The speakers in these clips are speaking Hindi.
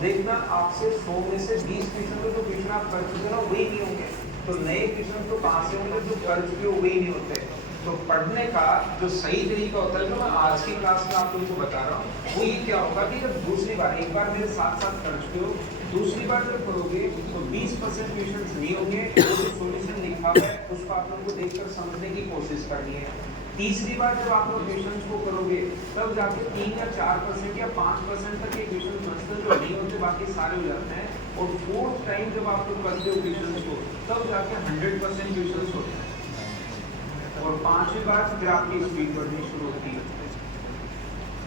देखना आपसे 100 में से 20 क्वेश्चन तो जो क्वेश्चन आप कर चुके ना वही नहीं होंगे, तो नए क्वेश्चन तो कहाँ से होंगे, जो कर चुके हो वही नहीं होते। तो पढ़ने का जो सही तरीका होता है, जो मैं आज की क्लास में आप लोगों को बता रहा हूँ, वो ये क्या होगा कि जब दूसरी बार, एक बार मेरे साथ साथ कर चुके हो, दूसरी बार जब करोगे तो 20% क्वेश्चन नहीं होंगे, वो जो सॉल्यूशन लिखा हुआ है उसको आप लोगों को देखकर समझने की कोशिश करनी है। तीसरी बार जब आप लोग क्वेश्चन को करोगे तब जाके 3 या 4% या 5% तक ये क्वेश्चन समझते जो नहीं होते, बाकी सारे हो जाते हैं। और फोर्थ टाइम जब आप लोग करते हो क्वेश्चन को तब जाके 100% क्वेश्चन होते हैं। और पांचवी बार फिर आपकी स्पीड बढ़नी शुरू होती है।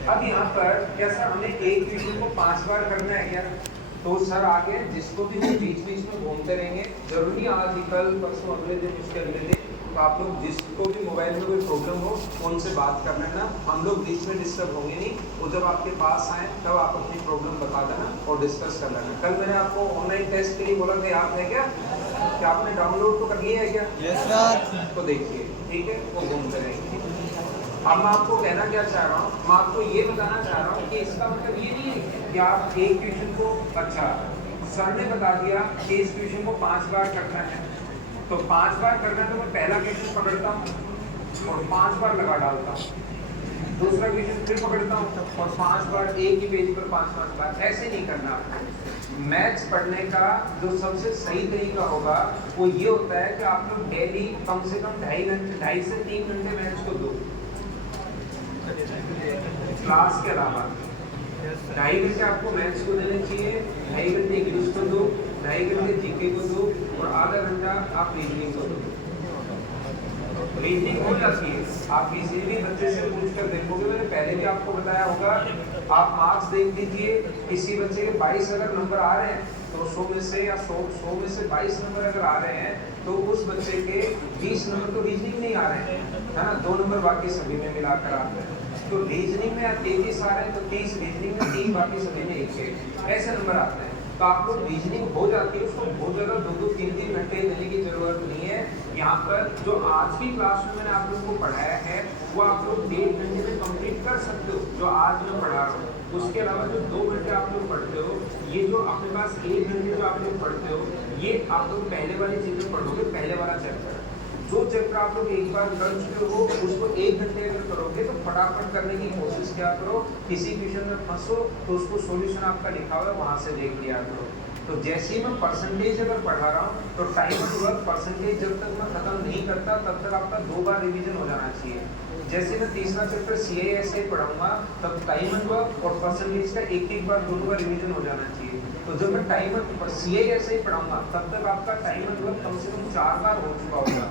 अब यहाँ पर कैसा, हमें एक क्वेश्चन को 5 बार करना है क्या, तो सर आगे जिसको भी बीच बीच में घूमते रहेंगे, जरूरी आज ही कल परसों अगले दिन उसके अगले दिन, तो आप लोग जिसको भी मोबाइल में कोई प्रॉब्लम हो उनसे बात कर लेना, हम लोग बीच में डिस्टर्ब होंगे नहीं। वो जब आपके पास आए तब आप अपनी प्रॉब्लम बता देना और डिस्कस कर लेना। कल मैंने आपको ऑनलाइन टेस्ट के लिए बोला था, याद है क्या आपने डाउनलोड तो कर लिया है क्या? Yes sir. तो देखिए ठीक है, वो घूमते रहेंगे। अब मैं आपको कहना क्या चाह रहा हूँ, मैं आपको ये बताना चाह रहा हूँ कि इसका मतलब ये नहीं है कि आप एक क्वेश्चन को, अच्छा सर ने बता दिया कि इस क्वेश्चन को 5 बार करना है, तो 5 बार करना है तो मैं पहला क्वेश्चन पकड़ता हूँ और 5 बार लगा डालता हूँ, दूसरा क्वेश्चन फिर पकड़ता हूँ और 5 बार एक ही पेज पर 5-5 बार, ऐसे नहीं करना आपको। मैथ्स पढ़ने का जो सबसे सही तरीका होगा वो ये होता है कि आप लोग डेली कम से कम 2.5 से 3 घंटे मैथ्स को दो, क्लास के अलावा 2.5 घंटे आपको मैथ्स को देने चाहिए, 2.5 घंटे इंग्लिश को दो, 2.5 घंटे जीके को दो और आधा घंटा आप रीजनिंग को दो। रीजनिंग हो जाती है, आप किसी भी बच्चे से पूछ कर देखोगे, मैंने पहले भी आपको बताया होगा, आप मार्क्स देख लीजिए, किसी बच्चे के 22 अगर नंबर आ रहे हैं तो 100 में से या 100 में से 22 नंबर अगर आ रहे हैं तो उस बच्चे के 20 नंबर तो रीजनिंग नहीं आ रहे हैं, है ना, 2 नंबर बाकी सभी में मिलाकर आते हैं। तो रीजनिंग में 33 आ रहे हैं तो 30 रीजनिंग में, 3 बाकी सभी में 1 ऐसे नंबर आते हैं। तो आप लोग रीजनिंग हो जाती है, उसको बहुत ज़्यादा 2-3 घंटे देने की जरूरत नहीं है। यहाँ पर जो आज की क्लास में मैंने आप लोगों को पढ़ाया है वो आप लोग 1.5 घंटे में कंप्लीट कर सकते हो, जो आज मैं पढ़ा रहा हूँ। उसके अलावा जो 2 घंटे आप लोग पढ़ते हो, ये जो अपने पास 1 घंटे जो आप लोग पढ़ते हो, ये आप लोग पहले वाली चीज़ें पढ़ोगे, पहले वाला चैप्टर। जो चैप्टर आप लोग एक बार कर चुके हो उसको 1 घंटे अगर करोगे तो फटाफट करने की कोशिश क्या करो, किसी क्वेश्चन में फंसो तो उसको सॉल्यूशन आपका लिखा हुआ है वहाँ से देख लिया करो। तो जैसे ही मैं परसेंटेज अगर पढ़ा रहा हूँ तो टाइम एंड वर्क परसेंटेज जब तक मैं खत्म नहीं करता तब तक आपका 2 बार रिवीजन हो जाना चाहिए। जैसे मैं तीसरा चैप्टर CISA पढ़ाऊंगा तब टाइम एंड वर्क और परसेंटेज का एक बार, दोनों बार रिवीजन हो जाना चाहिए। तो जब मैं टाइम एंड CISA पढ़ाऊंगा तब तक आपका टाइम एंड वर्क कम से कम 4 बार हो चुका होगा।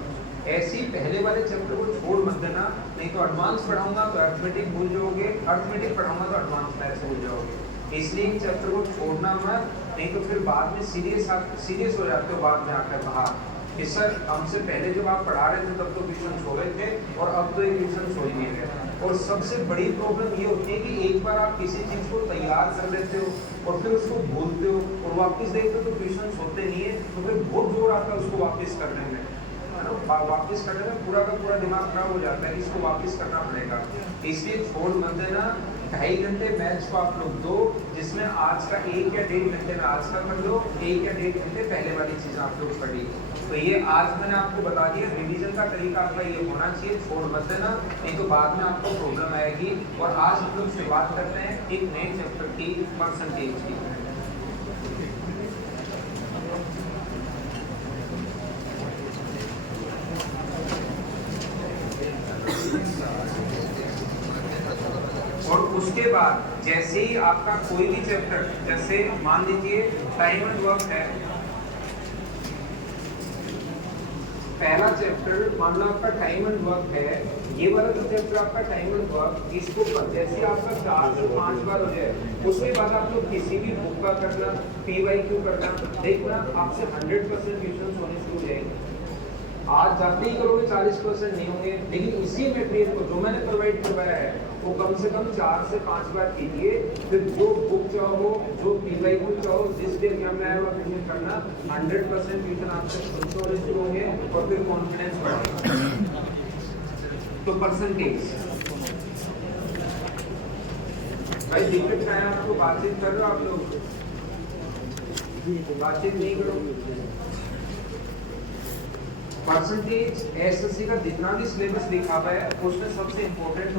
ऐसे ही पहले वाले चैप्टर को छोड़ मत देना, नहीं तो एडवांस पढ़ाऊंगा तो अर्थमेटिक भूल जाओगे, अर्थमेटिक पढ़ाऊंगा तो एडवांस मैथ्स भूल जाओगे। इसलिए इन चैप्टर को छोड़ना मत, नहीं तो फिर बाद में सीरियस हो जाते हो बाद में आकर बाहर कि सर हमसे पहले जब आप पढ़ा रहे थे तब तो क्वेश्चन हो गए थे और अब तो ये क्वेश्चन हो ही नहीं रहे। और सबसे बड़ी प्रॉब्लम ये होती है कि एक बार आप किसी चीज़ को तैयार कर लेते हो और फिर उसको भूलते हो और वापस देखते हो तो क्वेश्चन होते नहीं है, तो फिर बहुत जोर आता है उसको वापस करने में, वापस करने में पूरा का पूरा दिमाग खराब हो जाता है, इसको वापस करना पड़ेगा। इसलिए छोड़ मत देना, 2.5 घंटे मैथ्स को आप लोग दो, जिसमें आज का 1 या 1.5 घंटे में आज का कर लो, 1 या 1.5 घंटे पहले वाली चीज़ आप लोग पढ़ी। तो ये आज मैंने आपको बता दिया, रिवीजन का तरीका आपका ये होना चाहिए, छोड़ मत देना, नहीं तो बाद में आपको प्रॉब्लम आएगी। और आज हम लोग शुरुआत करते हैं एक नए चैप्टर की, परसेंटेज की। और उसके बाद जैसे ही आपका कोई भी चैप्टर, जैसे मान लीजिए टाइम एंड वर्क है, पहला चैप्टर मान लो आपका टाइम एंड वर्क है, ये वाला जो चैप्टर आपका टाइम एंड वर्क, इसको जैसे आपका 4 से 5 बार हो जाए, उसके बाद आप लोग किसी भी बुक का करना, PYQ करना, देखना आपसे 100% क्वेश्चन होने शुरू हो जाएंगे। आज जाते ही करोगे 40% नहीं होंगे, लेकिन इसी मटेरियल को जो मैंने प्रोवाइड करवाया है वो कम से कम 4 से 5 बार कीजिए। फिर जो बुक चाहो, जो PYQ चाहो, जिस भी एग्जाम में आया हुआ क्वेश्चन करना, 100% क्वेश्चन आपसे खुद से होने शुरू होंगे और फिर कॉन्फिडेंस बढ़ेगा। तो परसेंटेज भाई दिक्कत क्या है, आपको बातचीत कर रहे हो आप लोग? बातचीत नहीं करो। परसेंटेज एसएससी का जितना भी सिलेबस लिखा हुआ है उसमें सबसे इम्पोर्टेंट